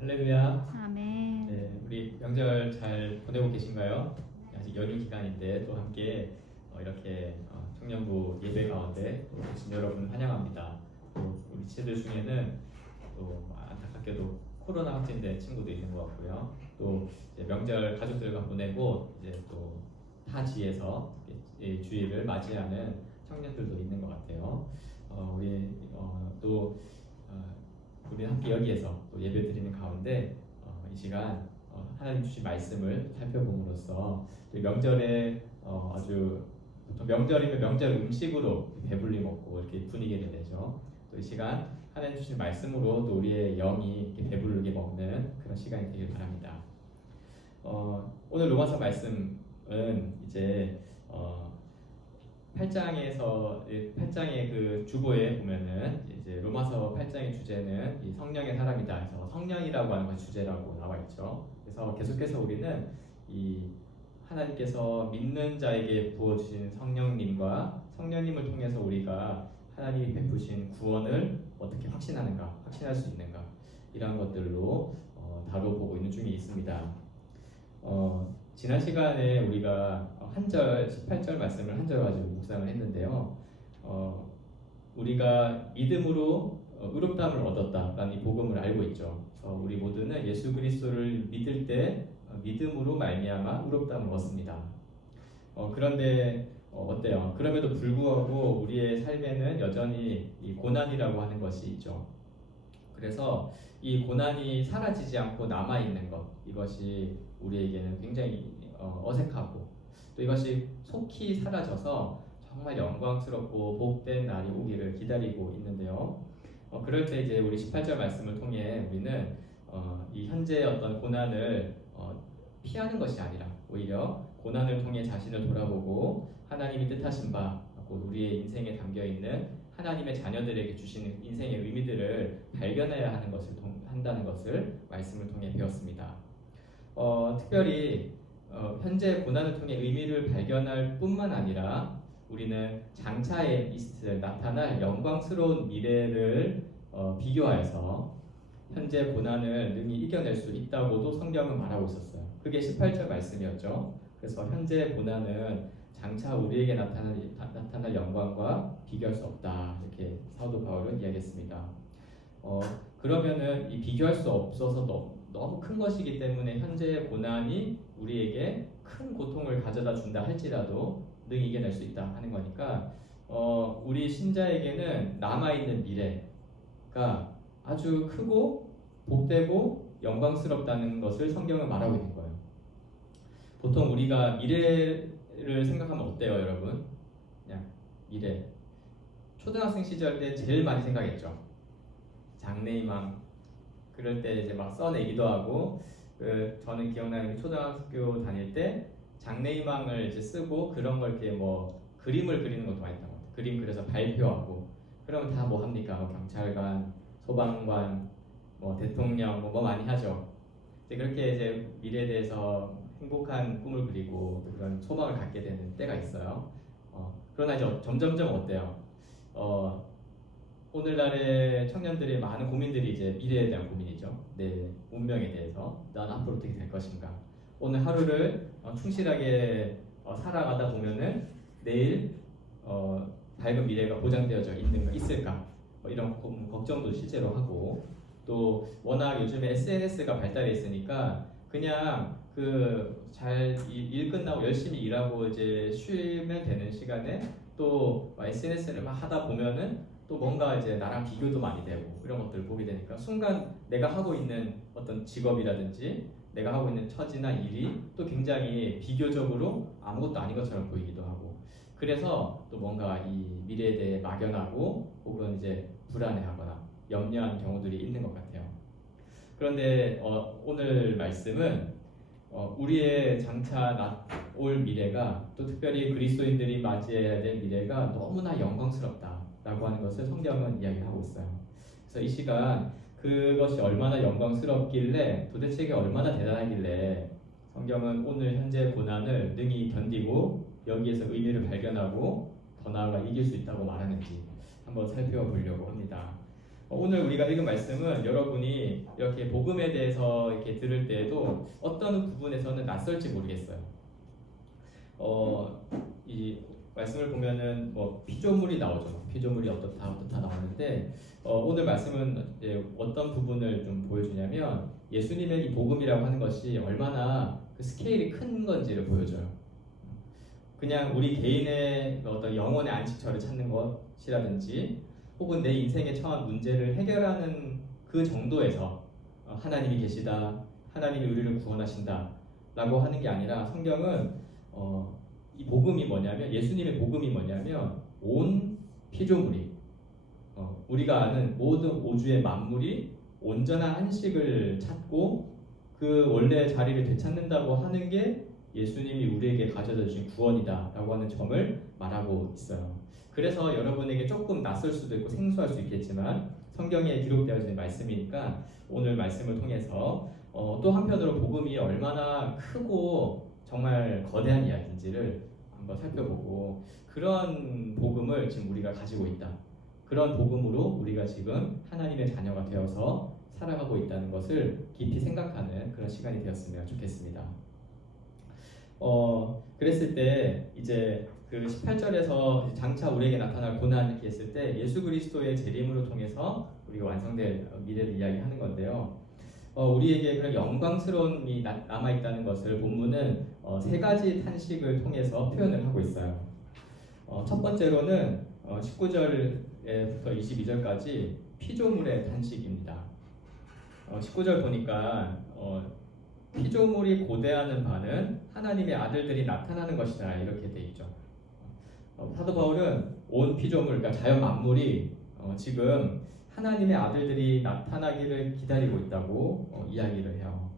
할렐루야. 아멘. 네, 우리 명절 잘 보내고 계신가요? 아직 연휴 기간인데 또 함께 이렇게 청년부 예배 가운데 또 오신 여러분 환영합니다. 또 우리 친구들 중에는 또 안타깝게도 코로나 확진된 친구도 있는 것 같고요. 또 이제 명절 가족들과 보내고 이제 또 타 지에서 주일을 맞이하는 청년들도 있는 것 같아요. 또 우리 함께 여기에서 또 예배 드리는 가운데 이 시간 하나님 주신 말씀을 살펴봄으로써 명절에 아주 보통 명절이면 명절 음식으로 배불리 먹고 이렇게 분위기를 내죠. 또 이 시간 하나님 주신 말씀으로 또 우리의 영이 이렇게 배부르게 먹는 그런 시간이 되길 바랍니다. 오늘 로마서 말씀은 이제 8장의 그 주보에 보면은 이제 로마서 8장의 주제는 이 성령의 사람이다. 그래서 성령이라고 하는 것이 주제라고 나와 있죠. 그래서 계속해서 우리는 이 하나님께서 믿는 자에게 부어주신 성령님과 성령님을 통해서 우리가 하나님이 베푸신 구원을 어떻게 확신할 수 있는가 이런 것들로 다뤄보고 있는 중에 있습니다. 지난 시간에 우리가 18절 말씀을 한 절 가지고 묵상을 했는데요. 우리가 믿음으로 의롭다함을 얻었다라는 이 복음을 알고 있죠. 우리 모두는 예수 그리스도를 믿을 때 믿음으로 말미암아 의롭다함을 얻습니다. 그런데 어때요? 그럼에도 불구하고 우리의 삶에는 여전히 이 고난이라고 하는 것이 있죠. 그래서 이 고난이 사라지지 않고 남아있는 것, 이것이 우리에게는 굉장히 어색하고 또 이것이 속히 사라져서 정말 영광스럽고 복된 날이 오기를 기다리고 있는데요. 그럴 때 이제 우리 18절 말씀을 통해 우리는 이 현재의 어떤 고난을 피하는 것이 아니라 오히려 고난을 통해 자신을 돌아보고 하나님이 뜻하신 바, 우리의 인생에 담겨있는 하나님의 자녀들에게 주시는 인생의 의미들을 발견해야 한다는 것을 말씀을 통해 배웠습니다. 특별히 현재 고난을 통해 의미를 발견할 뿐만 아니라 우리는 장차에 나타날 영광스러운 미래를 비교하여서 현재 고난을 능히 이겨낼 수 있다고도 성경은 말하고 있었어요. 그게 18절 말씀이었죠. 그래서 현재 고난은 장차 우리에게 나타날 영광과 비교할 수 없다. 이렇게 사도 바울은 이야기했습니다. 그러면은 이 비교할 수 없어서 너무 큰 것이기 때문에 현재의 고난이 우리에게 큰 고통을 가져다 준다 할지라도 능히 이겨낼 수 있다 하는 거니까 우리 신자에게는 남아있는 미래가 아주 크고 복되고 영광스럽다는 것을 성경은 말하고 있는 거예요. 보통 우리가 미래를 생각하면 어때요, 여러분? 그냥 미래. 초등학생 시절 때 제일 많이 생각했죠. 장래희망. 그럴 때 이제 막 써내기도 하고, 저는 기억나는 게 초등학교 다닐 때 장래희망을 이제 쓰고 그런 걸 이렇게 뭐 그림을 그리는 것도 많이 했던 것 같아요. 그림 그려서 발표하고. 그러면 다 뭐 합니까? 경찰관, 소방관, 뭐 대통령, 뭐 많이 하죠. 이제 그렇게 이제 미래에 대해서 행복한 꿈을 그리고 그런 소망을 갖게 되는 때가 있어요. 그러나 이제 점점점 어때요? 오늘날의 청년들의 많은 고민들이 이제 미래에 대한 고민이죠. 내 운명에 대해서 난 앞으로 어떻게 될 것인가. 오늘 하루를 충실하게 살아가다 보면은 내일 밝은 미래가 보장되어져 있을까? 이런 걱정도 실제로 하고 또 워낙 요즘에 SNS가 발달해 있으니까 그냥 잘 일 끝나고 열심히 일하고 이제 쉬면 되는 시간에 또 SNS를 막 하다 보면은 또 뭔가 이제 나랑 비교도 많이 되고 이런 것들을 보게 되니까 순간 내가 하고 있는 어떤 직업이라든지 내가 하고 있는 처지나 일이 또 굉장히 비교적으로 아무것도 아닌 것처럼 보이기도 하고 그래서 또 뭔가 이 미래에 대해 막연하고 혹은 이제 불안해하거나 염려하는 경우들이 있는 것 같아요. 그런데 오늘 말씀은 우리의 장차 올 미래가 또 특별히 그리스도인들이 맞이해야 될 미래가 너무나 영광스럽다라고 하는 것을 성경은 이야기하고 있어요. 그래서 이 시간 그것이 얼마나 영광스럽길래 도대체 이게 얼마나 대단하길래 성경은 오늘 현재 고난을 능히 견디고 여기에서 의미를 발견하고 더 나아가 이길 수 있다고 말하는지 한번 살펴보려고 합니다. 오늘 우리가 읽은 말씀은 여러분이 이렇게 복음에 대해서 이렇게 들을 때에도 어떤 부분에서는 낯설지 모르겠어요. 이 말씀을 보면은 뭐 피조물이 나오죠. 피조물이 어떻다 나오는데 오늘 말씀은 이제 어떤 부분을 좀 보여주냐면 예수님의 이 복음이라고 하는 것이 얼마나 그 스케일이 큰 건지를 보여줘요. 그냥 우리 개인의 어떤 영혼의 안식처를 찾는 것이라든지 혹은 내 인생에 처한 문제를 해결하는 그 정도에서 하나님이 계시다, 하나님이 우리를 구원하신다 라고 하는 게 아니라 성경은 이 복음이 뭐냐면 예수님의 복음이 뭐냐면 온 피조물이 우리가 아는 모든 우주의 만물이 온전한 안식을 찾고 그 원래 자리를 되찾는다고 하는 게 예수님이 우리에게 가져다 주신 구원이다 라고 하는 점을 말하고 있어요. 그래서 여러분에게 조금 낯설 수도 있고 생소할 수 있겠지만 성경에 기록되어진 말씀이니까 오늘 말씀을 통해서 또 한편으로 복음이 얼마나 크고 정말 거대한 이야기인지를 한번 살펴보고 그런 복음을 지금 우리가 가지고 있다. 그런 복음으로 우리가 지금 하나님의 자녀가 되어서 살아가고 있다는 것을 깊이 생각하는 그런 시간이 되었으면 좋겠습니다. 그랬을 때 이제 그 18절에서 장차 우리에게 나타날 고난이 있을 때 예수 그리스도의 재림으로 통해서 우리가 완성될 미래를 이야기하는 건데요. 우리에게 그런 영광스러움이 남아있다는 것을 본문은 세 가지 탄식을 통해서 표현을 하고 있어요. 첫 번째로는 19절부터 22절까지 피조물의 탄식입니다. 19절 보니까 피조물이 고대하는 바는 하나님의 아들들이 나타나는 것이다 이렇게 돼 있죠. 사도 바울은 온 피조물, 그러니까 자연 만물이 지금 하나님의 아들들이 나타나기를 기다리고 있다고 이야기를 해요.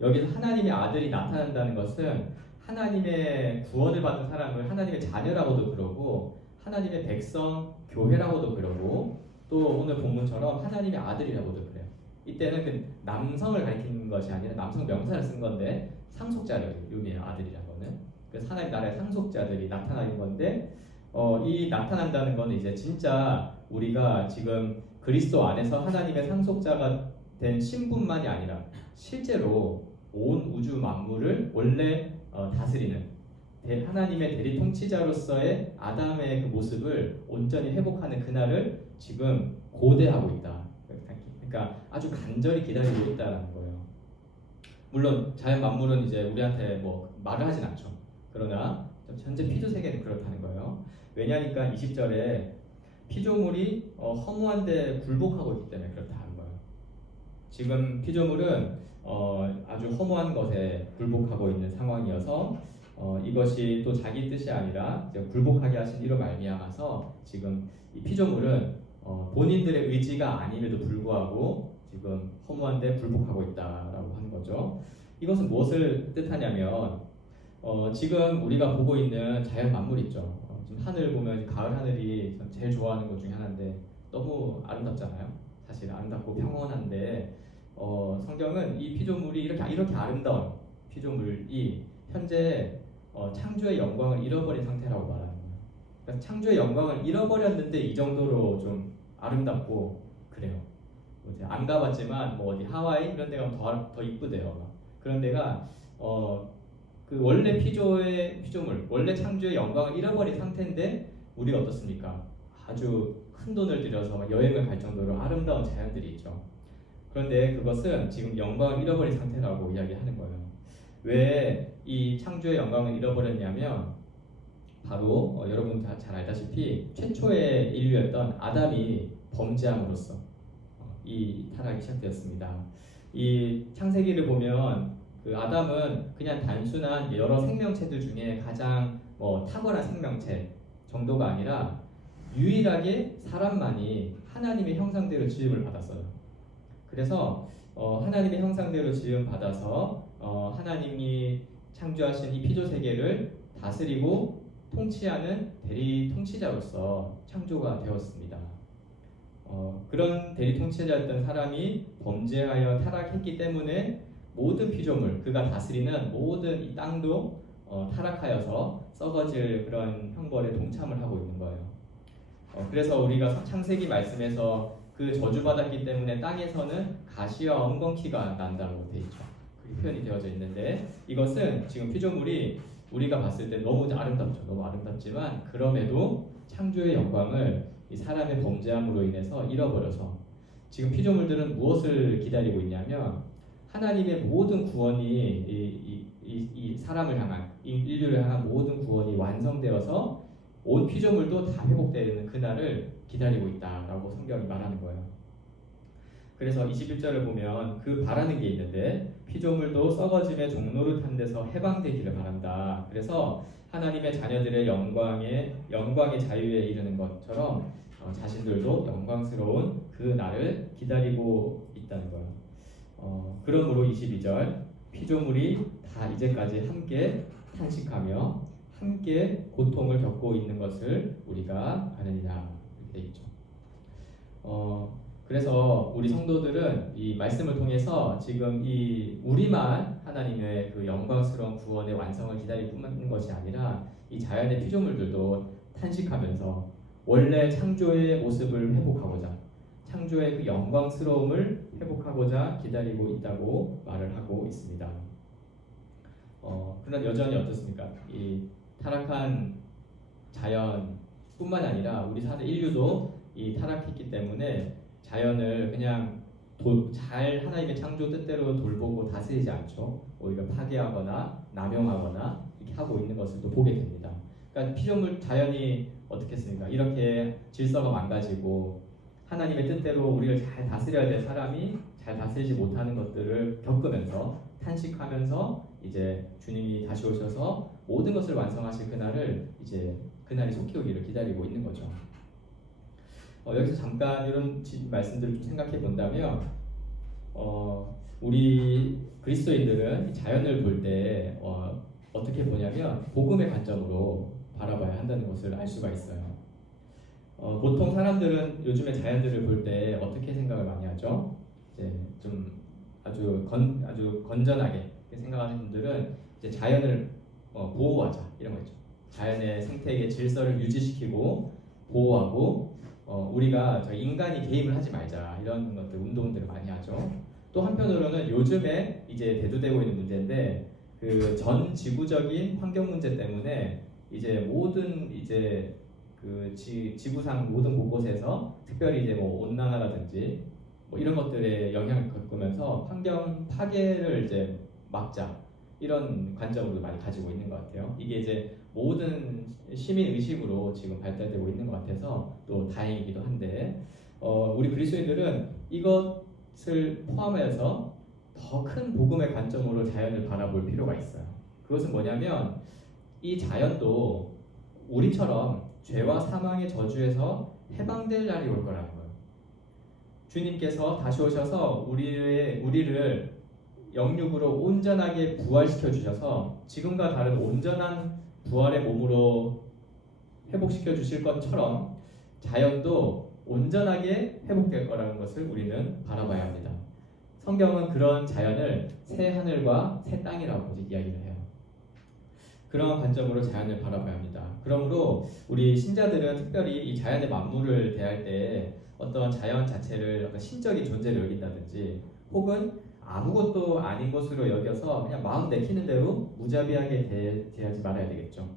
여기서 하나님의 아들이 나타난다는 것은 하나님의 구원을 받은 사람을 하나님의 자녀라고도 그러고 하나님의 백성, 교회라고도 그러고 또 오늘 본문처럼 하나님의 아들이라고도 그래요. 이때는 그 남성을 가리키는 것이 아니라 남성 명사를 쓴 건데 상속자를 의미해요. 아들이라는 거는. 그래서 하나님 나라의 상속자들이 나타나는 건데 이 나타난다는 건 이제 진짜 우리가 지금 그리스도 안에서 하나님의 상속자가 된 신분만이 아니라 실제로 온 우주 만물을 원래 다스리는 하나님의 대리 통치자로서의 아담의 그 모습을 온전히 회복하는 그날을 지금 고대하고 있다. 그러니까 아주 간절히 기다리고 있다는 거예요. 물론 자연 만물은 이제 우리한테 뭐 말을 하진 않죠. 그러나 현재 피조 세계는 그렇다는 거예요. 왜냐니까 20절에 피조물이 허무한데 굴복하고 있기 때문에 그렇다는 거예요. 지금 피조물은 아주 허무한 것에 굴복하고 있는 상황이어서 이것이 또 자기 뜻이 아니라 이제 굴복하게 하신 이로 말미암아서 지금 이 피조물은 본인들의 의지가 아님에도 불구하고 지금 허무한데 굴복하고 있다라고 하는 거죠. 이것은 무엇을 뜻하냐면 지금 우리가 보고 있는 자연 만물 있죠. 지금 하늘 보면 가을 하늘이 제일 좋아하는 것 중에 하나인데 너무 아름답잖아요. 사실 아름답고 평온한데 성경은 이 피조물이 이렇게 아름다운 피조물이 현재 창조의 영광을 잃어버린 상태라고 말하는 거예요. 그러니까 창조의 영광을 잃어버렸는데 이 정도로 좀 아름답고 그래요. 안 가봤지만 뭐 어디 하와이 이런 데 가면 더 이쁘대요. 그런 데가 그 원래 피조물, 원래 창조의 영광을 잃어버린 상태인데 우리가 어떻습니까? 아주 큰 돈을 들여서 여행을 갈 정도로 아름다운 자연들이 있죠. 그런데 그것은 지금 영광을 잃어버린 상태라고 이야기하는 거예요. 왜 이 창조의 영광을 잃어버렸냐면 바로 여러분 다 잘 알다시피 최초의 인류였던 아담이 범죄함으로써 이 타락이 시작되었습니다. 이 창세기를 보면 그 아담은 그냥 단순한 여러 생명체들 중에 가장 탁월한 생명체 정도가 아니라 유일하게 사람만이 하나님의 형상대로 지음을 받았어요. 그래서 하나님의 형상대로 지음 받아서 하나님이 창조하신 이 피조 세계를 다스리고 통치하는 대리 통치자로서 창조가 되었습니다. 그런 대리 통치자였던 사람이 범죄하여 타락했기 때문에 모든 피조물, 그가 다스리는 모든 이 땅도 타락하여서 썩어질 그런 형벌에 동참을 하고 있는 거예요. 그래서 우리가 창세기 말씀에서 그 저주받았기 때문에 땅에서는 가시와 엉겅퀴가 난다고 돼 있죠. 그렇게 표현이 되어져 있는데 이것은 지금 피조물이 우리가 봤을 때 너무 아름답죠. 너무 아름답지만 그럼에도 창조의 영광을 이 사람의 범죄함으로 인해서 잃어버려서 지금 피조물들은 무엇을 기다리고 있냐면 하나님의 모든 구원이 이 사람을 향한 인류를 향한 모든 구원이 완성되어서 온 피조물도 다 회복되는 그날을 기다리고 있다라고 성경이 말하는 거예요. 그래서 21절을 보면 그 바라는 게 있는데 피조물도 썩어짐의 종로를 탄 데서 해방되기를 바란다. 그래서 하나님의 자녀들의 영광의 자유에 이르는 것처럼 자신들도 영광스러운 그 날을 기다리고 있다는 거예요. 그러므로 22절 피조물이 다 이제까지 함께 탄식하며 함께 고통을 겪고 있는 것을 우리가 아느니라 이렇게 되어 있죠. 그래서 우리 성도들은 이 말씀을 통해서 지금 이 우리만 하나님의 그 영광스러운 구원의 완성을 기다리는 것이 아니라 이 자연의 피조물들도 탄식하면서 원래 창조의 모습을 회복하고자 창조의 그 영광스러움을 회복하고자 기다리고 있다고 말을 하고 있습니다. 그러나 여전히 어떻습니까? 이 타락한 자연뿐만 아니라 우리 인류도 이 타락했기 때문에 자연을 그냥 잘 하나님의 창조 뜻대로 돌보고 다스리지 않죠. 오히려 파괴하거나 남용하거나 이렇게 하고 있는 것을 또 보게 됩니다. 그러니까 피조물 자연이 어떻게 했습니까? 이렇게 질서가 망가지고 하나님의 뜻대로 우리를 잘 다스려야 될 사람이 잘 다스리지 못하는 것들을 겪으면서 탄식하면서 이제 주님이 다시 오셔서 모든 것을 완성하실 그날을 이제 그날이 속히 오기를 기다리고 있는 거죠. 여기서 잠깐 이런 말씀들을 좀 생각해 본다면 우리 그리스도인들은 자연을 볼 때 어떻게 보냐면 복음의 관점으로 바라봐야 한다는 것을 알 수가 있어요. 보통 사람들은 요즘에 자연들을 볼 때 어떻게 생각을 많이 하죠? 이제 좀 아주 건전하게 생각하는 분들은 이제 자연을 보호하자 이런 거 있죠. 자연의 생태계 질서를 유지시키고 보호하고 우리가 저 인간이 개입을 하지 말자 이런 것들 운동들을 많이 하죠. 또 한편으로는 요즘에 이제 대두되고 있는 문제인데 그 전 지구적인 환경 문제 때문에 이제 모든 이제 그 지구상 모든 곳곳에서 특별히 이제 뭐 온난화라든지 뭐 이런 것들에 영향을 겪으면서 환경 파괴를 이제 막자 이런 관점으로 많이 가지고 있는 것 같아요. 이게 이제 모든 시민 의식으로 지금 발달되고 있는 것 같아서 또 다행이기도 한데 우리 그리스도인들은 이것을 포함해서 더 큰 복음의 관점으로 자연을 바라볼 필요가 있어요. 그것은 뭐냐면 이 자연도 우리처럼 죄와 사망의 저주에서 해방될 날이 올 거라는 거예요. 주님께서 다시 오셔서 우리를 영육으로 온전하게 부활시켜 주셔서 지금과 다른 온전한 부활의 몸으로 회복시켜 주실 것처럼 자연도 온전하게 회복될 거라는 것을 우리는 바라봐야 합니다. 성경은 그런 자연을 새 하늘과 새 땅이라고 이야기를 해요. 그런 관점으로 자연을 바라봐야 합니다. 그러므로 우리 신자들은 특별히 이 자연의 만물을 대할 때 어떤 자연 자체를 어떤 신적인 존재로 여긴다든지 혹은 아무것도 아닌 것으로 여겨서 그냥 마음 내키는 대로 무자비하게 대하지 말아야 되겠죠.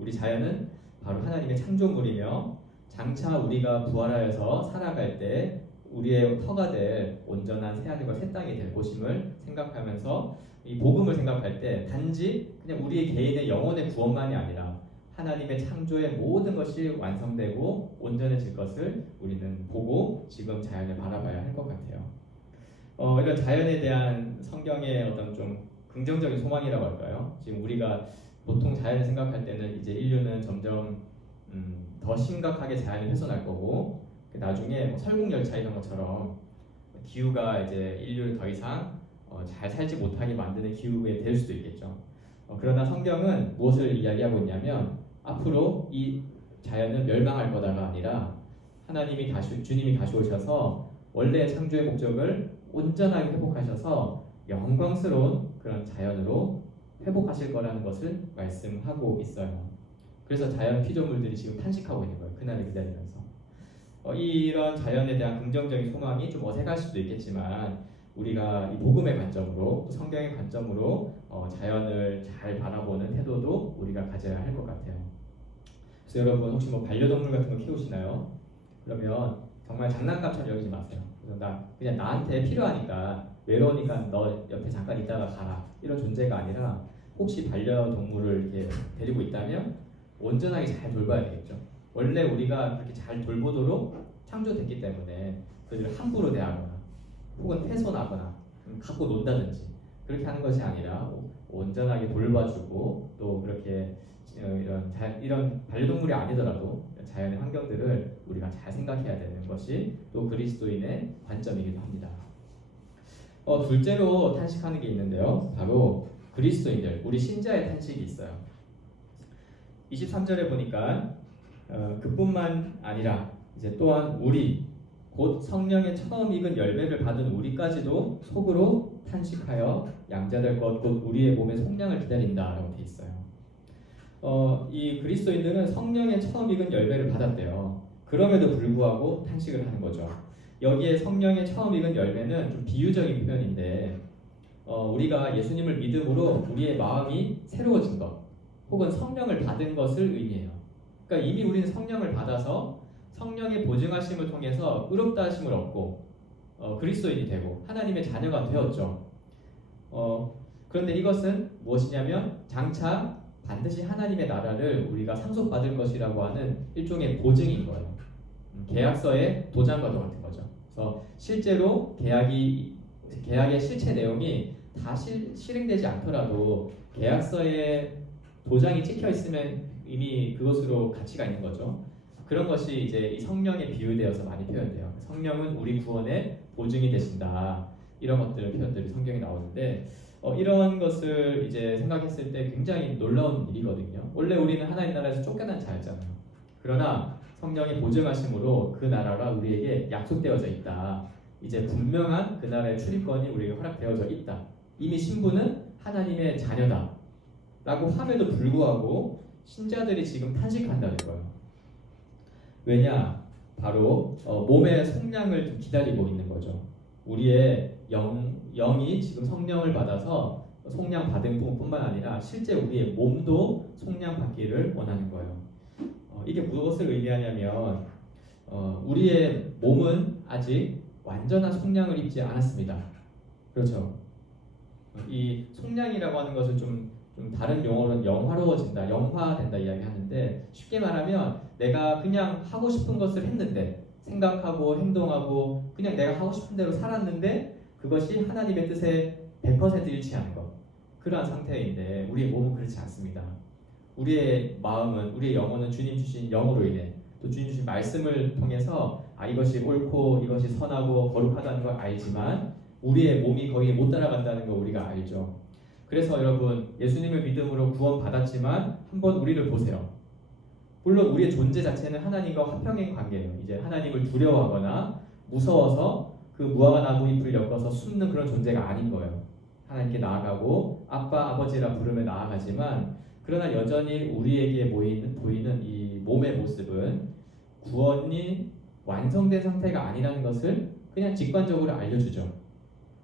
우리 자연은 바로 하나님의 창조물이며 장차 우리가 부활하여서 살아갈 때 우리의 터가 될 온전한 새하늘과 새 땅이 될 곳임을 생각하면서 이 복음을 생각할 때 단지 그냥 우리의 개인의 영혼의 구원만이 아니라 하나님의 창조의 모든 것이 완성되고 온전해질 것을 우리는 보고 지금 자연을 바라봐야 할 것 같아요. 이런 자연에 대한 성경의 어떤 좀 긍정적인 소망이라고 할까요? 지금 우리가 보통 자연을 생각할 때는 이제 인류는 점점 더 심각하게 자연을 훼손할 거고 나중에 뭐 설국열차 이런 것처럼 기후가 이제 인류를 더 이상 잘 살지 못하게 만드는 기후에 될 수도 있겠죠. 그러나 성경은 무엇을 이야기하고 있냐면 앞으로 이 자연은 멸망할 거다가 아니라 주님이 다시 오셔서 원래의 창조의 목적을 온전하게 회복하셔서 영광스러운 그런 자연으로 회복하실 거라는 것을 말씀하고 있어요. 그래서 자연 피조물들이 지금 탄식하고 있는 거예요. 그날을 기다리면서. 이런 자연에 대한 긍정적인 소망이 좀 어색할 수도 있겠지만 우리가 이 복음의 관점으로 또 성경의 관점으로 자연을 잘 바라보는 태도도 우리가 가져야 할 것 같아요. 그래서 여러분 혹시 뭐 반려동물 같은 거 키우시나요? 그러면 정말 장난감처럼 여기지 마세요. 그래서 그냥 나한테 필요하니까 외로우니까 너 옆에 잠깐 있다가 가라 이런 존재가 아니라 혹시 반려동물을 이렇게 데리고 있다면 온전하게 잘 돌봐야 되겠죠. 원래 우리가 그렇게 잘 돌보도록 창조됐기 때문에 그들을 함부로 대하거나 혹은 훼손하거나 갖고 논다든지 그렇게 하는 것이 아니라 온전하게 돌봐주고 또 그렇게 이런 반려동물이 아니더라도 자연의 환경들을 우리가 잘 생각해야 되는 것이 또 그리스도인의 관점이기도 합니다. 둘째로 탄식하는 게 있는데요. 바로 그리스도인들, 우리 신자의 탄식이 있어요. 23절에 보니까 그뿐만 아니라 이제 또한 우리 곧 성령의 처음 익은 열매를 받은 우리까지도 속으로 탄식하여 양자될 것 곧 우리의 몸의 속량을 기다린다라고 돼 있어요. 이 그리스도인들은 성령의 처음 익은 열매를 받았대요. 그럼에도 불구하고 탄식을 하는 거죠. 여기에 성령의 처음 익은 열매는 좀 비유적인 표현인데 우리가 예수님을 믿음으로 우리의 마음이 새로워진 것 혹은 성령을 받은 것을 의미해요. 그러니까 이미 우리는 성령을 받아서 성령의 보증하심을 통해서 의롭다 하심을 얻고 그리스도인이 되고 하나님의 자녀가 되었죠. 그런데 이것은 무엇이냐면 장차 반드시 하나님의 나라를 우리가 상속받을 것이라고 하는 일종의 보증인 거예요. 계약서의 도장과도 같은 거죠. 그래서 실제로 계약의 실체 내용이 다 실행되지 않더라도 계약서에 도장이 찍혀 있으면 이미 그것으로 가치가 있는 거죠. 그런 것이 이제 이 성령에 비유되어서 많이 표현돼요. 성령은 우리 구원의 보증이 되신다. 이런 표현들이 성경에 나오는데 이런 것을 이제 생각했을 때 굉장히 놀라운 일이거든요. 원래 우리는 하나님 나라에서 쫓겨난 자였잖아요. 그러나 성령의 보증하심으로 그 나라가 우리에게 약속되어져 있다. 이제 분명한 그 나라의 출입권이 우리에게 허락되어져 있다. 이미 신부는 하나님의 자녀다. 라고 함에도 불구하고 신자들이 지금 탄식한다는 거예요. 왜냐? 바로 몸의 속량을 기다리고 있는 거죠. 우리의 영이 지금 성령을 받아서 속량 받은 뿐만 아니라 실제 우리의 몸도 속량 받기를 원하는 거예요. 이게 무엇을 의미하냐면 우리의 몸은 아직 완전한 속량을 입지 않았습니다. 그렇죠? 이 속량이라고 하는 것을 좀 다른 용어로는 영화로워진다, 영화된다 이야기하는데 쉽게 말하면 내가 그냥 하고 싶은 것을 했는데 생각하고 행동하고 그냥 내가 하고 싶은 대로 살았는데 그것이 하나님의 뜻에 100% 일치하는 것 그러한 상태인데 우리의 몸은 그렇지 않습니다. 우리의 마음은 우리의 영혼은 주님 주신 영으로 인해 또 주님 주신 말씀을 통해서 이것이 옳고 이것이 선하고 거룩하다는 걸 알지만 우리의 몸이 거기에 못 따라간다는 걸 우리가 알죠. 그래서 여러분 예수님을 믿음으로 구원받았지만 한번 우리를 보세요. 물론 우리의 존재 자체는 하나님과 화평의 관계예요. 이제 하나님을 두려워하거나 무서워서 그 무화과 나무 잎을 엮어서 숨는 그런 존재가 아닌 거예요. 하나님께 나아가고 아빠 아버지라 부르며 나아가지만 그러나 여전히 우리에게 보이는 이 몸의 모습은 구원이 완성된 상태가 아니라는 것을 그냥 직관적으로 알려주죠.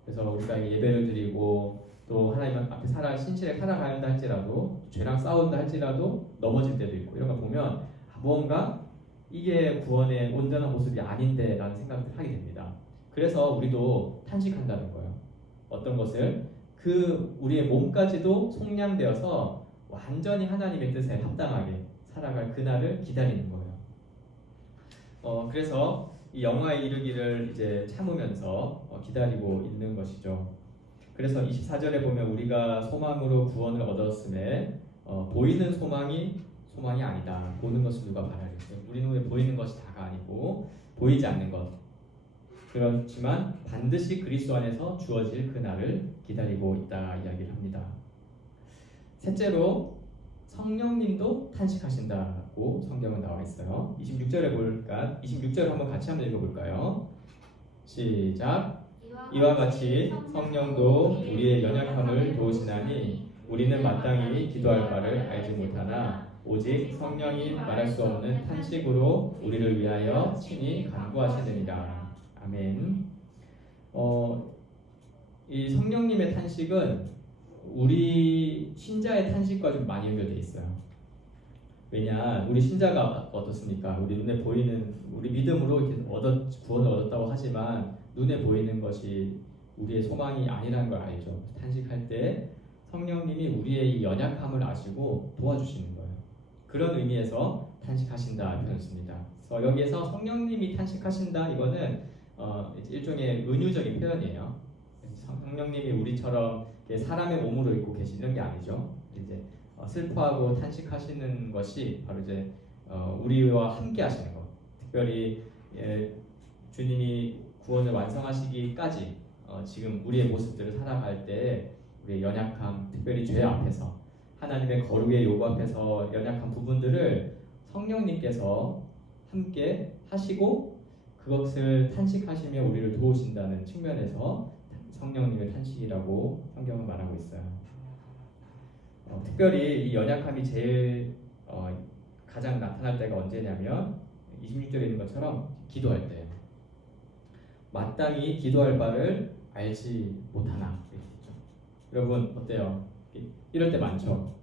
그래서 우리가 예배를 드리고 또 하나님 앞에 신실하게 살아가야 한다 할지라도 죄랑 싸운다 할지라도 넘어질 때도 있고 이런 거 보면 무언가 이게 구원의 온전한 모습이 아닌데 라는 생각을 하게 됩니다. 그래서 우리도 탄식한다는 거예요. 어떤 것을 우리의 몸까지도 속량되어서 완전히 하나님의 뜻에 합당하게 살아갈 그날을 기다리는 거예요. 그래서 이 영화에 이르기를 이제 참으면서 기다리고 있는 것이죠. 그래서 24절에 보면 우리가 소망으로 구원을 얻었음에 보이는 소망이 아니다. 보는 것을 누가 바라겠어요? 우리 눈에 보이는 것이 다가 아니고 보이지 않는 것. 그렇지만 반드시 그리스도 안에서 주어질 그날을 기다리고 있다 이야기를 합니다. 셋째로 성령님도 탄식하신다고 성경은 나와 있어요. 26절 한번 같이 한번 읽어볼까요? 시작. 이와 같이 성령도 우리의 연약함을 도우시나니 우리는 마땅히 기도할 바를 알지 못하나 오직 성령이 말할 수 없는 탄식으로 우리를 위하여 친히 간구하시느니라. 아멘. 이 성령님의 탄식은 우리 신자의 탄식과 좀 많이 연결되어 있어요. 왜냐, 우리 신자가 어떻습니까? 우리 눈에 보이는, 우리 믿음으로 이렇게 구원을 얻었다고 하지만 눈에 보이는 것이 우리의 소망이 아니라는 걸 알죠. 탄식할 때 성령님이 우리의 연약함을 아시고 도와주시는 거예요. 그런 의미에서 탄식하신다 표현했습니다. 그래서 여기에서 성령님이 탄식하신다, 이거는 일종의 은유적인 표현이에요. 성령님이 우리처럼 사람의 몸으로 있고 계시는 게 아니죠. 이제 슬퍼하고 탄식하시는 것이 바로 이제 우리와 함께 하시는 것. 특별히 주님이 구원을 완성하시기까지 지금 우리의 모습들을 살아갈 때 우리의 연약함, 특별히 죄 앞에서 하나님의 거룩의 요구 앞에서 연약한 부분들을 성령님께서 함께 하시고 그것을 탄식하시며 우리를 도우신다는 측면에서 성령님의 탄식이라고 성경은 말하고 있어요. 특별히 이 연약함이 제일 가장 나타날 때가 언제냐면 26절에 있는 것처럼 기도할 때, 마땅히 기도할 바를 알지 못하나. 여러분 어때요? 이럴 때 많죠.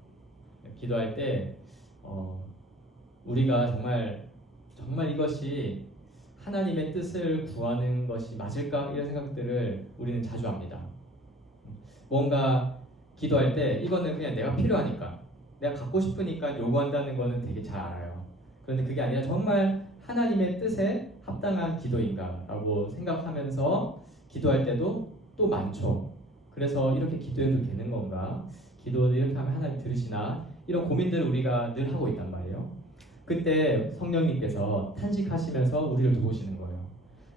기도할 때 우리가 정말 이것이 하나님의 뜻을 구하는 것이 맞을까? 이런 생각들을 우리는 자주 합니다. 뭔가 기도할 때 이거는 그냥 내가 필요하니까, 내가 갖고 싶으니까 요구한다는 거는 되게 잘 알아요. 그런데 그게 아니라 정말 하나님의 뜻에 합당한 기도인가 라고 생각하면서 기도할 때도 또 많죠. 그래서 이렇게 기도해도 되는 건가? 기도를 이렇게 하면 하나님 들으시나? 이런 고민들을 우리가 늘 하고 있단 말이에요. 그때 성령님께서 탄식하시면서 우리를 도우시는 거예요.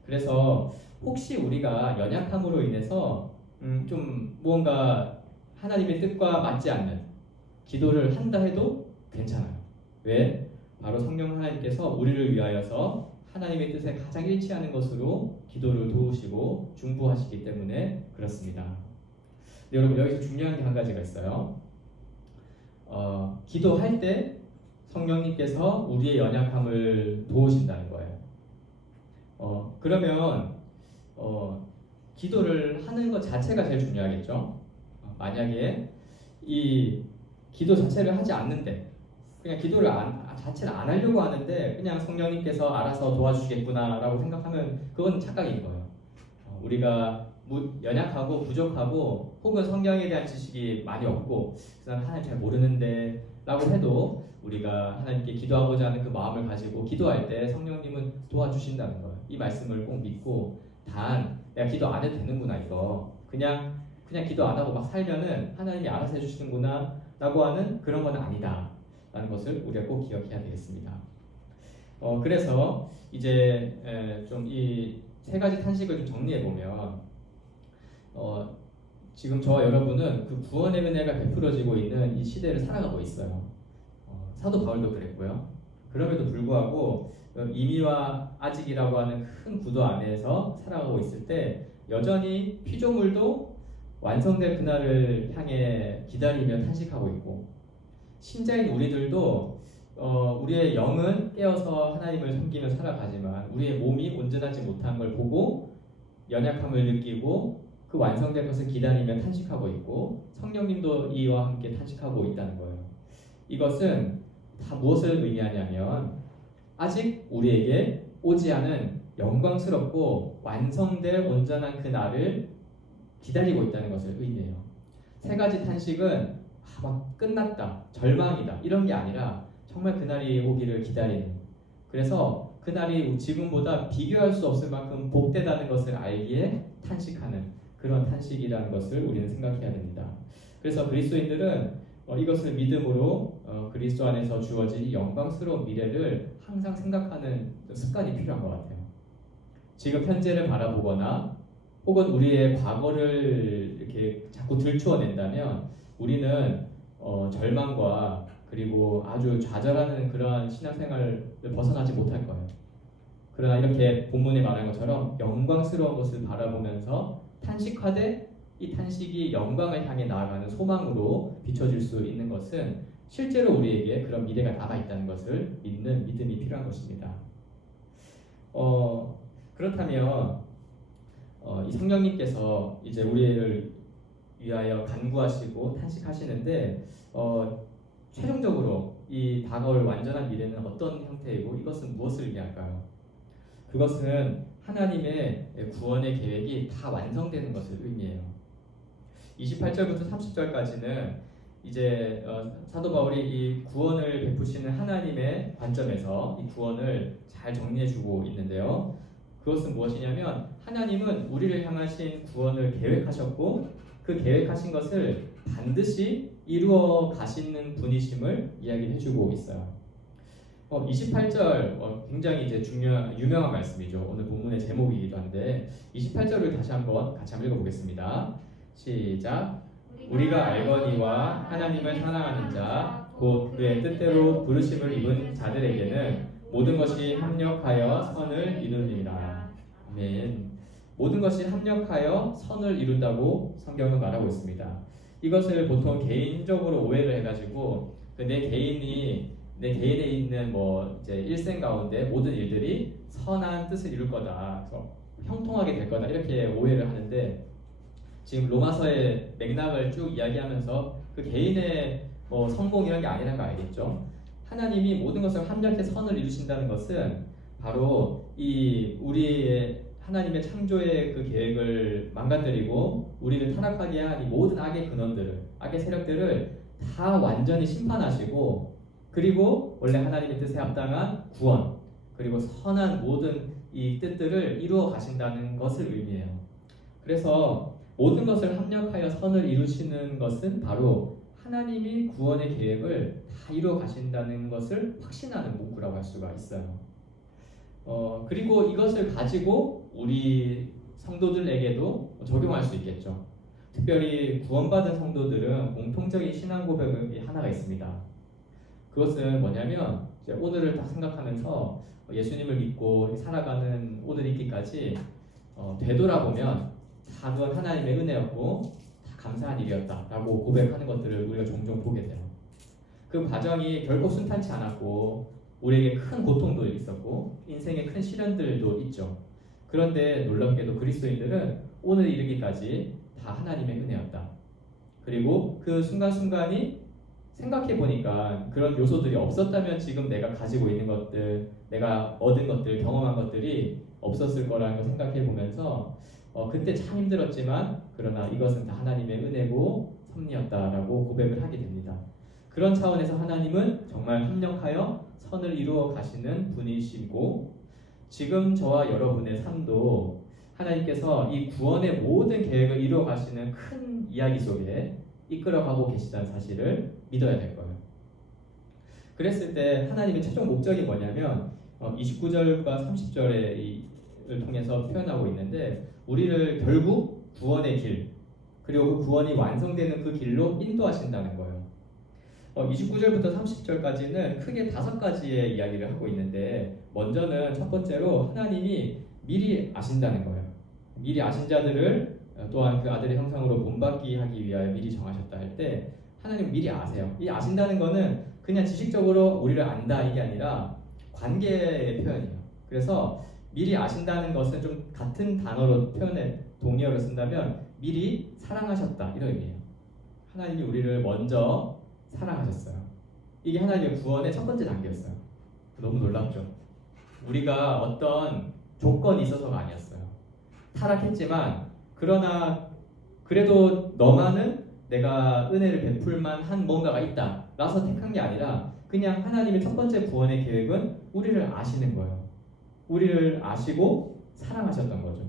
그래서 혹시 우리가 연약함으로 인해서 좀 무언가 하나님의 뜻과 맞지 않는 기도를 한다 해도 괜찮아요. 왜? 바로 성령 하나님께서 우리를 위하여서 하나님의 뜻에 가장 일치하는 것으로 기도를 도우시고 중보하시기 때문에 그렇습니다. 여러분, 여기서 중요한 게 한 가지가 있어요. 기도할 때 성령님께서 우리의 연약함을 도우신다는 거예요. 그러면 기도를 하는 것 자체가 제일 중요하겠죠. 만약에 이 기도 자체를 하지 않는데, 그냥 기도를 자체를 안 하려고 하는데 그냥 성령님께서 알아서 도와주시겠구나라고 생각하면 그건 착각인 거예요. 우리가 연약하고 부족하고 혹은 성경에 대한 지식이 많이 없고 그 사람 하나님 잘 모르는데 라고 해도 우리가 하나님께 기도하고자 하는 그 마음을 가지고 기도할 때 성령님은 도와주신다는 거예요. 이 말씀을 꼭 믿고, 단 내가 기도 안 해도 되는구나, 이거 그냥 기도 안 하고 막 살면은 하나님이 알아서 해주시는구나 라고 하는 그런 건 아니다 라는 것을 우리가 꼭 기억해야 되겠습니다. 그래서 이제 좀 이 세 가지 탄식을 좀 정리해 보면 지금 저와 여러분은 그 구원의 은혜가 베풀어지고 있는 이 시대를 살아가고 있어요. 사도 바울도 그랬고요. 그럼에도 불구하고 이미와 아직이라고 하는 큰 구도 안에서 살아가고 있을 때 여전히 피조물도 완성될 그날을 향해 기다리며 탄식하고 있고, 신자인 우리들도 우리의 영은 깨어서 하나님을 섬기며 살아가지만 우리의 몸이 온전하지 못한 걸 보고 연약함을 느끼고 그 완성될 것을 기다리며 탄식하고 있고, 성령님도 이와 함께 탄식하고 있다는 거예요. 이것은 다 무엇을 의미하냐면 아직 우리에게 오지 않은 영광스럽고 완성될 온전한 그 날을 기다리고 있다는 것을 의미해요. 세 가지 탄식은 막 끝났다, 절망이다 이런 게 아니라 정말 그날이 오기를 기다리는, 그래서 그날이 지금보다 비교할 수 없을 만큼 복되다는 것을 알기에 탄식하는 그런 탄식이라는 것을 우리는 생각해야 됩니다. 그래서 그리스도인들은 이것을 믿음으로 그리스도 안에서 주어진 영광스러운 미래를 항상 생각하는 습관이 필요한 것 같아요. 지금 현재를 바라보거나 혹은 우리의 과거를 이렇게 자꾸 들추어낸다면 우리는 절망과 그리고 아주 좌절하는 그러한 신앙생활을 벗어나지 못할 거예요. 그러나 이렇게 본문에 말한 것처럼 영광스러운 것을 바라보면서 탄식하되 이 탄식이 영광을 향해 나아가는 소망으로 비춰질 수 있는 것은 실제로 우리에게 그런 미래가 남아 있다는 것을 믿는 믿음이 필요한 것입니다. 그렇다면 이 성령님께서 이제 우리를 위하여 간구하시고 탄식하시는데 최종적으로 이 다가올 완전한 미래는 어떤 형태이고 이것은 무엇을 의미할까요? 그것은 하나님의 구원의 계획이 다 완성되는 것을 의미해요. 28절부터 30절까지는 이제 사도 바울이 이 구원을 베푸시는 하나님의 관점에서 이 구원을 잘 정리해주고 있는데요. 그것은 무엇이냐면 하나님은 우리를 향하신 구원을 계획하셨고 그 계획하신 것을 반드시 이루어 가시는 분이심을 이야기해주고 있어요. 28절 굉장히 이제 유명한 말씀이죠. 오늘 본문의 제목이기도 한데 28절을 다시 한번 같이 한번 읽어보겠습니다. 시작. 우리가 알거니와 하나님을 사랑하는 자 곧 그의 뜻대로 부르심을 입은 자들에게는 모든 것이 합력하여 선을 이루느니라. 아멘. 모든 것이 합력하여 선을 이룬다고 성경은 말하고 있습니다. 이것을 보통 개인적으로 오해를 해가지고 내 개인에 있는 이제 일생 가운데 모든 일들이 선한 뜻을 이룰 거다, 그래서 형통하게 될 거다 이렇게 오해를 하는데 지금 로마서의 맥락을 쭉 이야기하면서 그 개인의 성공 이런 게 아니라는 거 알겠죠? 하나님이 모든 것을 합력해 선을 이루신다는 것은 바로 이 우리의 하나님의 창조의 그 계획을 망가뜨리고 우리를 타락하게 한 이 모든 악의 근원들을, 악의 세력들을 다 완전히 심판하시고 그리고 원래 하나님의 뜻에 합당한 구원 그리고 선한 모든 이 뜻들을 이루어 가신다는 것을 의미해요. 그래서 모든 것을 합력하여 선을 이루시는 것은 바로 하나님이 구원의 계획을 다 이루어 가신다는 것을 확신하는 문구라고 할 수가 있어요. 그리고 이것을 가지고 우리 성도들에게도 적용할 수 있겠죠. 특별히 구원받은 성도들은 공통적인 신앙 고백이 하나가 있습니다. 그것은 뭐냐면 이제 오늘을 딱 생각하면서 예수님을 믿고 살아가는 오늘 있기까지 되돌아보면 다 그건 하나님의 은혜였고 다 감사한 일이었다라고 고백하는 것들을 우리가 종종 보게 돼요. 그 과정이 결코 순탄치 않았고 우리에게 큰 고통도 있었고 인생의 큰 시련들도 있죠. 그런데 놀랍게도 그리스도인들은 오늘 이르기까지 다 하나님의 은혜였다. 그리고 그 순간순간이 생각해 보니까 그런 요소들이 없었다면 지금 내가 가지고 있는 것들, 내가 얻은 것들, 경험한 것들이 없었을 거라는 걸 생각해 보면서 그때 참 힘들었지만 그러나 이것은 다 하나님의 은혜고 섭리였다라고 고백을 하게 됩니다. 그런 차원에서 하나님은 정말 합력하여 선을 이루어 가시는 분이시고 지금 저와 여러분의 삶도 하나님께서 이 구원의 모든 계획을 이루어 가시는 큰 이야기 속에 이끌어가고 계시다는 사실을 믿어야 될 거예요. 그랬을 때 하나님의 최종 목적이 뭐냐면 29절과 30절을 통해서 표현하고 있는데 우리를 결국 구원의 길 그리고 그 구원이 완성되는 그 길로 인도하신다는 거예요. 29절부터 30절까지는 크게 5가지의 이야기를 하고 있는데 먼저는 첫 번째로 하나님이 미리 아신다는 거예요. 미리 아신 자들을 또한 그 아들의 형상으로 본받게 하기 위하여 미리 정하셨다 할 때 하나님 미리 아세요. 이 아신다는 거는 그냥 지식적으로 우리를 안다 이게 아니라 관계의 표현이에요. 그래서 미리 아신다는 것은 좀 같은 단어로 표현해 동의어를 쓴다면 미리 사랑하셨다 이런 의미예요. 하나님이 우리를 먼저 사랑하셨어요. 이게 하나님의 구원의 첫 번째 단계였어요. 너무 놀랍죠. 우리가 어떤 조건이 있어서가 아니었어요. 타락했지만 그러나 그래도 너만은 내가 은혜를 베풀만 한 뭔가가 있다 라서 택한 게 아니라 그냥 하나님의 첫 번째 구원의 계획은 우리를 아시는 거예요. 우리를 아시고 사랑하셨던 거죠.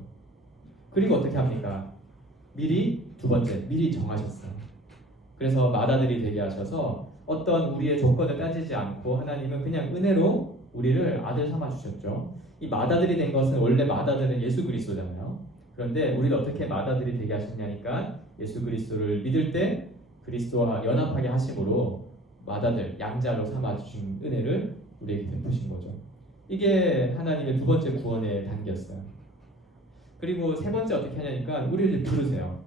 그리고 어떻게 합니까? 미리 두 번째 미리 정하셨어요. 그래서 맏아들이 되게 하셔서 어떤 우리의 조건을 따지지 않고 하나님은 그냥 은혜로 우리를 아들 삼아 주셨죠. 이 맏아들이 된 것은 원래 맏아들은 예수 그리스도잖아요. 그런데 우리를 어떻게 맏아들이 되게 하셨냐니까 예수 그리스도를 믿을 때 그리스도와 연합하게 하심으로 맏아들 양자로 삼아 주신 은혜를 우리에게 베푸신 거죠. 이게 하나님의 두 번째 구원의 단계였어요. 그리고 세 번째 어떻게 하냐니까 우리를 부르세요.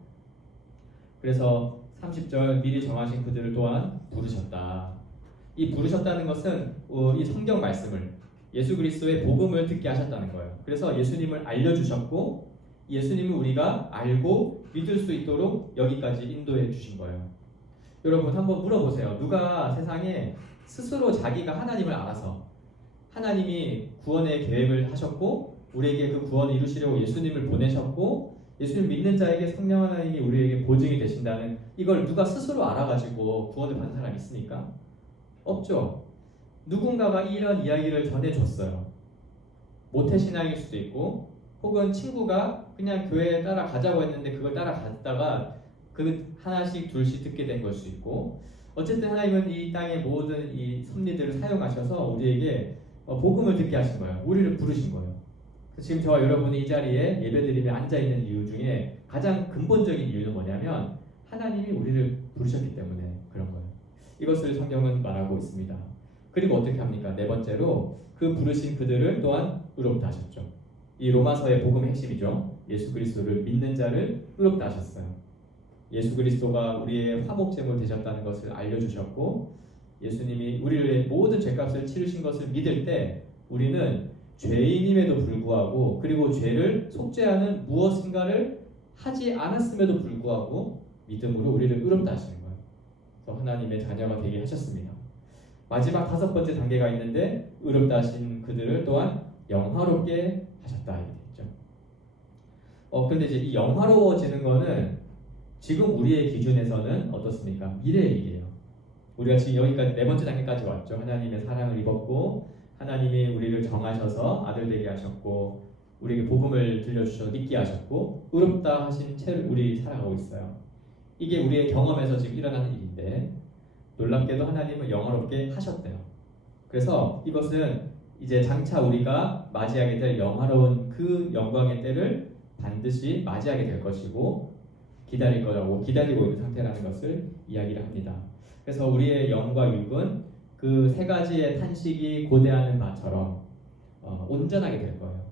그래서 30절 미리 정하신 그들을 또한 부르셨다. 이 부르셨다는 것은 이 성경 말씀을 예수 그리스도의 복음을 듣게 하셨다는 거예요. 그래서 예수님을 알려주셨고 예수님을 우리가 알고 믿을 수 있도록 여기까지 인도해 주신 거예요. 여러분 한번 물어보세요. 누가 세상에 스스로 자기가 하나님을 알아서 하나님이 구원의 계획을 하셨고 우리에게 그 구원을 이루시려고 예수님을 보내셨고 예수님 믿는 자에게 성령 하나님이 우리에게 보증이 되신다는 이걸 누가 스스로 알아가지고 구원을 받은 사람이 있습니까? 없죠. 누군가가 이런 이야기를 전해줬어요. 모태신앙일 수도 있고 혹은 친구가 그냥 교회에 따라가자고 했는데 그걸 따라갔다가 그 하나씩 둘씩 듣게 된 걸 수 있고 어쨌든 하나님은 이 땅의 모든 이 섭리들을 사용하셔서 우리에게 복음을 듣게 하신 거예요. 우리를 부르신 거예요. 지금 저와 여러분이 이 자리에 예배드리며 앉아있는 이유 중에 가장 근본적인 이유는 뭐냐면 하나님이 우리를 부르셨기 때문에 그런 거예요. 이것을 성경은 말하고 있습니다. 그리고 어떻게 합니까? 네 번째로 그 부르신 그들을 또한 의롭다 하셨죠. 이 로마서의 복음의 핵심이죠. 예수 그리스도를 믿는 자를 의롭다 하셨어요. 예수 그리스도가 우리의 화목제물 되셨다는 것을 알려주셨고 예수님이 우리의 모든 죄값을 치르신 것을 믿을 때 우리는 죄인임에도 불구하고 그리고 죄를 속죄하는 무엇인가를 하지 않았음에도 불구하고 믿음으로 우리를 의롭다 하시는 거예요. 그래서 하나님의 자녀가 되게 하셨습니다. 마지막 다섯 번째 단계가 있는데 의롭다 하신 그들을 또한 영화롭게 하셨다 이렇게 있죠. 근데 이제 이 영화로워지는 거는 지금 우리의 기준에서는 어떻습니까? 미래의 일이에요. 우리가 지금 여기까지 네 번째 단계까지 왔죠. 하나님의 사랑을 입었고 하나님이 우리를 정하셔서 아들 되게 하셨고 우리에게 복음을 들려주셔서 믿게 하셨고 의롭다 하신 채로 우리 살아가고 있어요. 이게 우리의 경험에서 지금 일어나는 일인데 놀랍게도 하나님은 영화롭게 하셨대요. 그래서 이것은 이제 장차 우리가 맞이하게 될 영화로운 그 영광의 때를 반드시 맞이하게 될 것이고 기다릴 거라고 기다리고 있는 상태라는 것을 이야기를 합니다. 그래서 우리의 영과 육은 그 세 가지의 탄식이 고대하는 바처럼 온전하게 될 거예요.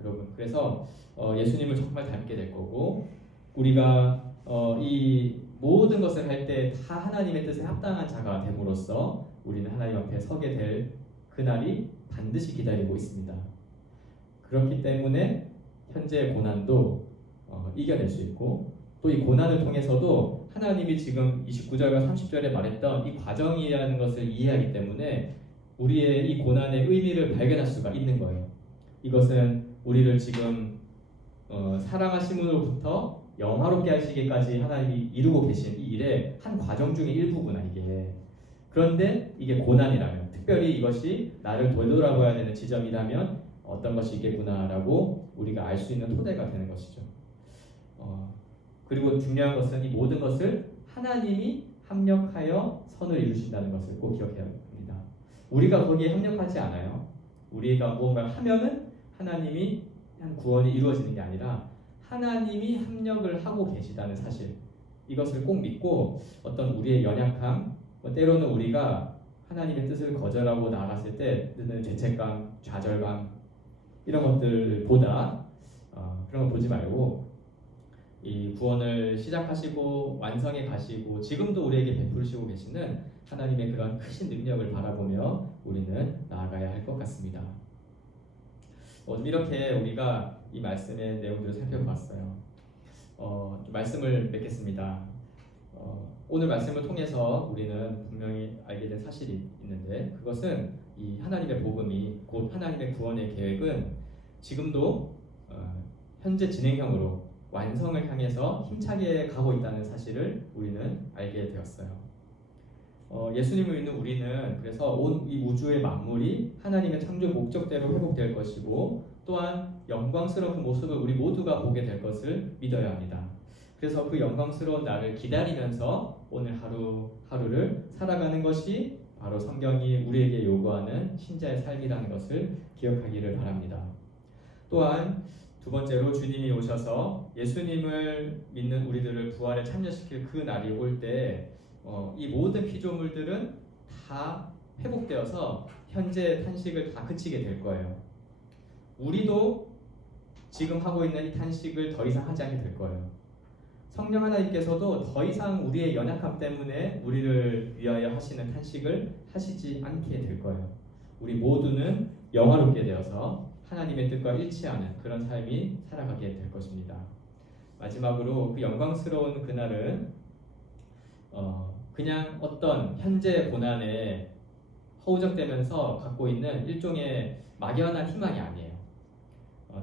여러분 그래서 예수님을 정말 닮게 될 거고 우리가 이 모든 것을 할 때 다 하나님의 뜻에 합당한 자가 됨으로써 우리는 하나님 앞에 서게 될 그날이 반드시 기다리고 있습니다. 그렇기 때문에 현재의 고난도 이겨낼 수 있고 또 이 고난을 통해서도 하나님이 지금 29절과 30절에 말했던 이 과정이라는 것을 이해하기 때문에 우리의 이 고난의 의미를 발견할 수가 있는 거예요. 이것은 우리를 지금 사랑하심으로부터 영화롭게 하시기까지 하나님이 이루고 계신 이 일의 한 과정 중의 일부구나 이게. 그런데 이게 고난이라면 특별히 이것이 나를 되돌아봐야 되는 지점이라면 어떤 것이 있겠구나라고 우리가 알 수 있는 토대가 되는 것이죠. 그리고 중요한 것은 이 모든 것을 하나님이 합력하여 선을 이루신다는 것을 꼭 기억해야 합니다. 우리가 거기에 합력하지 않아요. 우리가 무언가를 하면은 하나님이 한 구원이 이루어지는 게 아니라 하나님이 합력을 하고 계시다는 사실 이것을 꼭 믿고 어떤 우리의 연약함 때로는 우리가 하나님의 뜻을 거절하고 나아갔을 때 드는 죄책감, 좌절감 이런 것들보다 그런 거 보지 말고 이 구원을 시작하시고 완성해 가시고 지금도 우리에게 베푸시고 계시는 하나님의 그런 크신 능력을 바라보며 우리는 나아가야 할 것 같습니다. 이렇게 우리가 이 말씀의 내용들을 살펴봤어요. 말씀을 맺겠습니다. 오늘 말씀을 통해서 우리는 분명히 알게 된 사실이 있는데 그것은 이 하나님의 복음이 곧 하나님의 구원의 계획은 지금도 현재 진행형으로 완성을 향해서 힘차게 가고 있다는 사실을 우리는 알게 되었어요. 예수님을 믿는 우리는 그래서 온 이 우주의 만물이 하나님의 창조 목적대로 회복될 것이고 또한 영광스러운 그 모습을 우리 모두가 보게 될 것을 믿어야 합니다. 그래서 그 영광스러운 날을 기다리면서 오늘 하루하루를 살아가는 것이 바로 성경이 우리에게 요구하는 신자의 삶이라는 것을 기억하기를 바랍니다. 또한 두 번째로 주님이 오셔서 예수님을 믿는 우리들을 부활에 참여시킬 그 날이 올 때 이 모든 피조물들은 다 회복되어서 현재 탄식을 다 그치게 될 거예요. 우리도 지금 하고 있는 이 탄식을 더 이상 하지 않게 될 거예요. 성령 하나님께서도 더 이상 우리의 연약함 때문에 우리를 위하여 하시는 탄식을 하시지 않게 될 거예요. 우리 모두는 영화롭게 되어서 하나님의 뜻과 일치하는 그런 삶이 살아가게 될 것입니다. 마지막으로 그 영광스러운 그날은 그냥 어떤 현재 고난에 허우적대면서 갖고 있는 일종의 막연한 희망이 아니에요.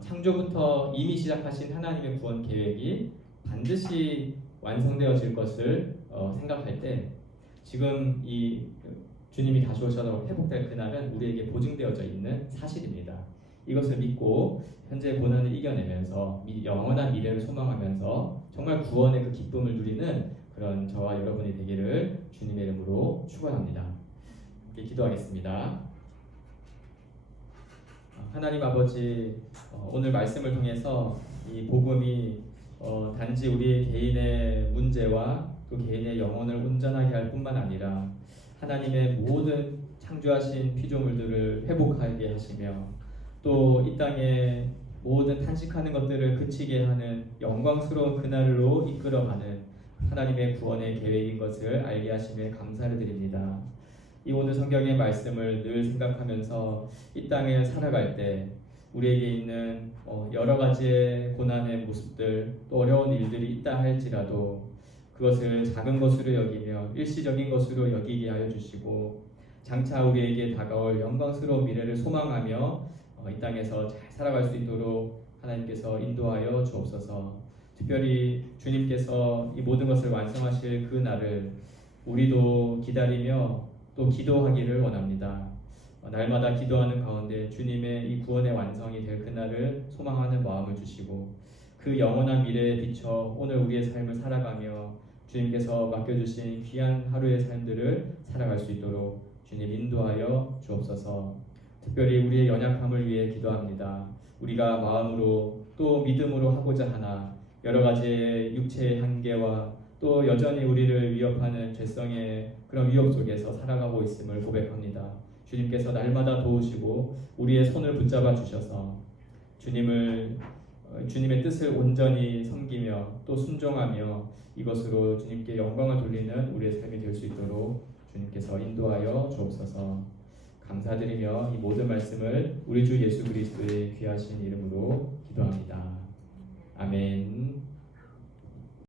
창조부터 이미 시작하신 하나님의 구원 계획이 반드시 완성되어질 것을 생각할 때 지금 이 주님이 다시 오셔서 회복될 그날은 우리에게 보증되어져 있는 사실입니다. 이것을 믿고 현재 고난을 이겨내면서 영원한 미래를 소망하면서 정말 구원의 그 기쁨을 누리는 그런 저와 여러분이 되기를 주님의 이름으로 축원합니다. 함께 기도하겠습니다. 하나님 아버지, 오늘 말씀을 통해서 이 복음이 단지 우리 개인의 문제와 또 개인의 영혼을 온전하게 할 뿐만 아니라 하나님의 모든 창조하신 피조물들을 회복하게 하시며 또 이 땅에 모든 탄식하는 것들을 그치게 하는 영광스러운 그날로 이끌어가는 하나님의 구원의 계획인 것을 알게 하심에 감사를 드립니다. 이 오늘 성경의 말씀을 늘 생각하면서 이 땅에 살아갈 때 우리에게 있는 여러 가지의 고난의 모습들 또 어려운 일들이 있다 할지라도 그것을 작은 것으로 여기며 일시적인 것으로 여기게 하여 주시고 장차 우리에게 다가올 영광스러운 미래를 소망하며 이 땅에서 잘 살아갈 수 있도록 하나님께서 인도하여 주옵소서. 특별히 주님께서 이 모든 것을 완성하실 그 날을 우리도 기다리며 또 기도하기를 원합니다. 날마다 기도하는 가운데 주님의 이 구원의 완성이 될 그날을 소망하는 마음을 주시고 그 영원한 미래에 비춰 오늘 우리의 삶을 살아가며 주님께서 맡겨주신 귀한 하루의 삶들을 살아갈 수 있도록 주님 인도하여 주옵소서. 특별히 우리의 연약함을 위해 기도합니다. 우리가 마음으로 또 믿음으로 하고자 하나 여러 가지의 육체의 한계와 또 여전히 우리를 위협하는 죄성의 그런 위협 속에서 살아가고 있음을 고백합니다. 주님께서 날마다 도우시고 우리의 손을 붙잡아 주셔서 주님의 뜻을 온전히 섬기며 또 순종하며 이것으로 주님께 영광을 돌리는 우리의 삶이 될 수 있도록 주님께서 인도하여 주옵소서. 감사드리며 이 모든 말씀을 우리 주 예수 그리스도의 귀하신 이름으로 기도합니다. 아멘.